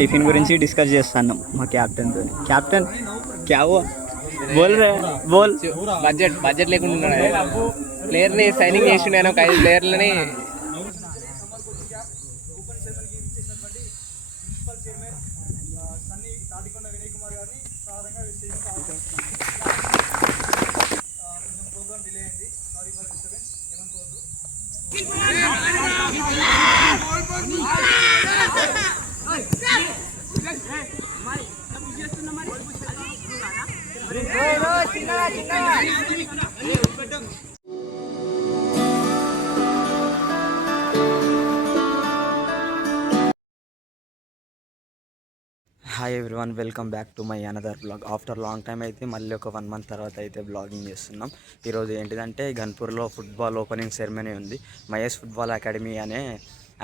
Tiffin గురించి discuss చేస్తున్నాం మా క్యాప్టెన్ తో. క్యాప్టెన్ క్యా హువా బోల్ రే బోల్. బడ్జెట్ లేకుండా ప్లేయర్ని సైనింగ్ చేసి నేను ఒక 5 ప్లేయర్లని hi everyone, welcome back to my another blog. After long time అయితే మళ్ళీ ఒక 1 month తర్వాత అయితే బ్లాగింగ్ చేస్తున్నాం. ఈరోజు ఏంటిదంటే గన్పూర్లో ఫుట్బాల్ ఓపెనింగ్ సెరమనీ ఉంది. మహేష్ ఫుట్బాల్ అకాడమీ అనే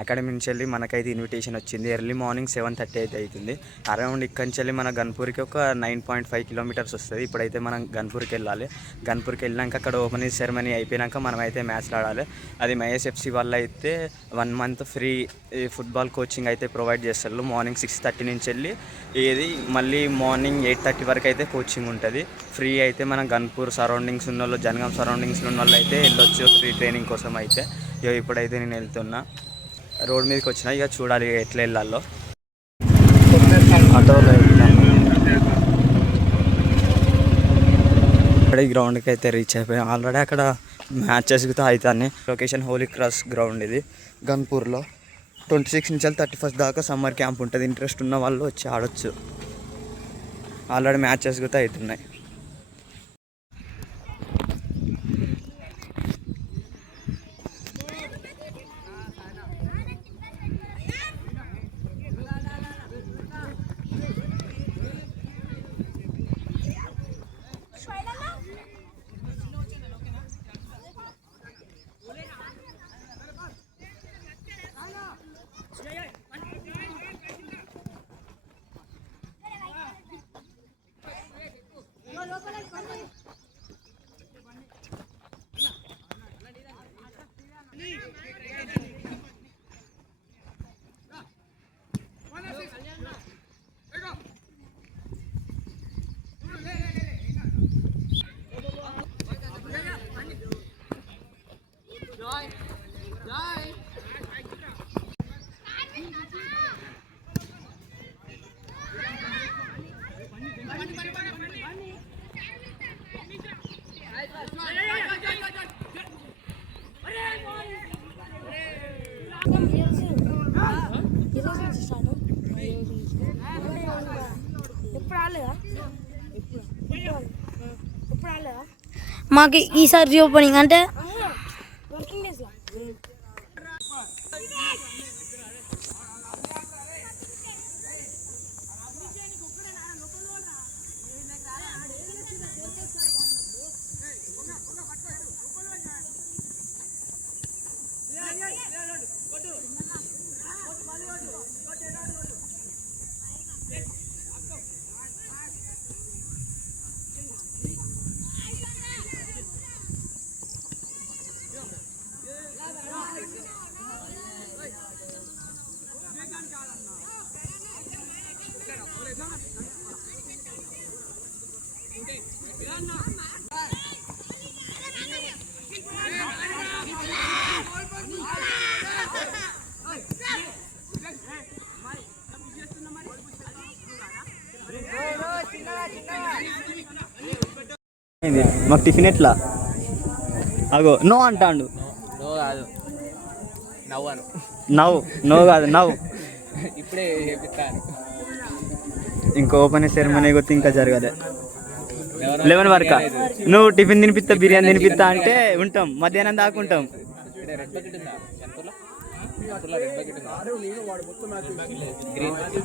అకాడమీ నుంచి వెళ్ళి మనకైతే ఇన్విటేషన్ వచ్చింది. ఎర్లీ మార్నింగ్ 7:30 అయితే అవుతుంది. అరౌండ్ ఇక్కడి నుంచి వెళ్ళి మన గన్పూర్కి ఒక 9.5 kilometers వస్తుంది. ఇప్పుడైతే మనం గన్పూర్కి వెళ్ళాలి. గన్పూర్కి వెళ్ళినాక అక్కడ ఓపెనింగ్ సెరమనీ అయిపోయాక మనం అయితే మ్యాచ్ ఆడాలి. అది మహేష్ FC వాళ్ళు అయితే 1 month ఫ్రీ ఫుట్బాల్ కోచింగ్ అయితే ప్రొవైడ్ చేస్తారు. మార్నింగ్ 6:30 నుంచి వెళ్ళి మళ్ళీ మార్నింగ్ 8:30 వరకు అయితే కోచింగ్ ఉంటుంది. ఫ్రీ అయితే మనం గన్పూర్ సరౌండింగ్స్ ఉన్న వాళ్ళు, జనగాం సరౌండింగ్స్లో ఉన్న వాళ్ళు అయితే వెళ్ళొచ్చు ఫ్రీ ట్రైనింగ్ కోసం అయితే. ఇప్పుడైతే నేను వెళ్తున్నా, రోడ్ మీదకి వచ్చినా. ఇక చూడాలి ఎట్లా వెళ్ళాలో. ఆటోలో ఇక్కడ ఈ గ్రౌండ్కి అయితే రీచ్ అయిపోయాం. ఆల్రెడీ అక్కడ మ్యాచెస్ కూడా అవుతాయి. లొకేషన్ హోలీ క్రాస్ గ్రౌండ్, ఇది గన్పూర్లో. 26 నుంచి 31 దాకా సమ్మర్ క్యాంప్ ఉంటుంది. ఇంట్రెస్ట్ ఉన్న వాళ్ళు వచ్చి ఆడొచ్చు. ఆల్రెడీ మ్యాచెస్ కూడా అవుతున్నాయి. మాకు ఈసారి ఓపెనింగ్ అంటే మాకు టిఫిన్ ఎట్లా? అగో నో అంటాండు. నో కాదు నవ్వు. ఇప్పుడే ఇంకా ఓపెనింగ్ సెరమనీ కొత్త ఇంకా జరగలే. 11 వరకు నువ్వు టిఫిన్ తినిపిస్తా, బిర్యానీ తినిపిస్తా అంటే ఉంటాం. మధ్యాహ్నం దాకా ఉంటాం.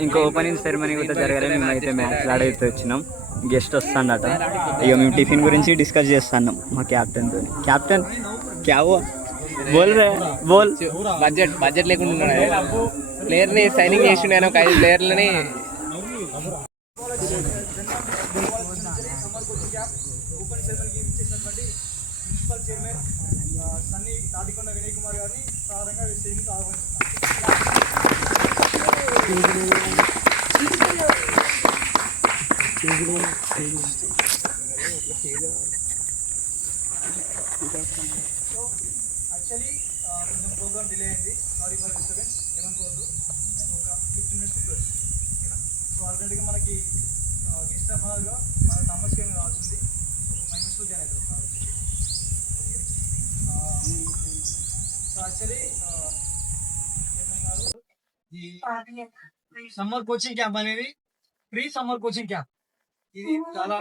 ఇంకా ఓపెనింగ్ సెరమనీ కూడా జరగలేదు. మేమైతే మ్యాచ్ ఆడైతే వచ్చినాం. గెస్ట్ వస్తాడట. ఇక మేము టిఫిన్ గురించి డిస్కస్ చేస్తున్నాం మా క్యాప్టెన్ తో. క్యాప్టెన్ క్యా హువా బోల్ రే బోల్. బడ్జెట్ లేకుండా ప్లేయర్ని సైనింగ్ చేసి నేను ఒక 5 ప్లేయర్లని సన్నీ తాటికొండ వినయ్ కుమార్ గారిని సాధారణంగా ఆహ్వానిస్తున్నాం. యాక్చువల్లీ కొంచెం ప్రోగ్రామ్ డిలే అయింది, సారీ ఫర్ డిస్టర్బెన్స్, ఏమనుకోవద్దు. ఒక 15 minutes క్లోజ్, ఓకేనా? సో ఆల్రెడీగా మనకి గెస్ట్ ఆఫ్ ఆనర్గా మన థామస్ కేమ్ రావాల్సింది, ఒక 5 minutes జాయిన్ అవుతారు కావచ్చు. ఓకే, సో యాక్చువల్లీ ఈ సమ్మర్ కోచింగ్ క్యాంప్ అనేది ఫ్రీ సమ్మర్ కోచింగ్ క్యాంప్. ఇది చాలా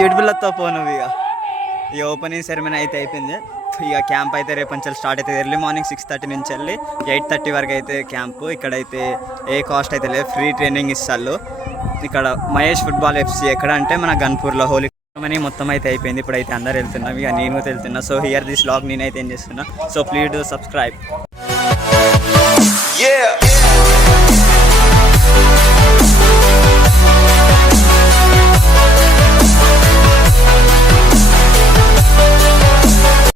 యూట్యూబ్లతో పోను ఇక ఓపెనింగ్ సెరమనీ అయితే అయిపోయింది. ఇక క్యాంప్ అయితే రేపు నుంచి స్టార్ట్ అవుతుంది. ఎర్లీ మార్నింగ్ 6:30 నుంచి వెళ్ళి 8:30 వరకు అయితే క్యాంపు. ఇక్కడైతే ఏ కాస్ట్ అయితే లేదు, ఫ్రీ ట్రైనింగ్ ఇస్తారు. ఇక్కడ మహేష్ ఫుట్బాల్ FC ఎక్కడ అంటే మన గన్పూర్లో. హోలీ సెరమనీ మొత్తం అయితే అయిపోయింది. ఇప్పుడైతే అందరు వెళ్తున్నాం, ఇక నేను కూడా వెళ్తున్నా. సో హియర్ దిస్ వ్లాగ్ నేనైతే ఏం చేస్తున్నా. So please do subscribe.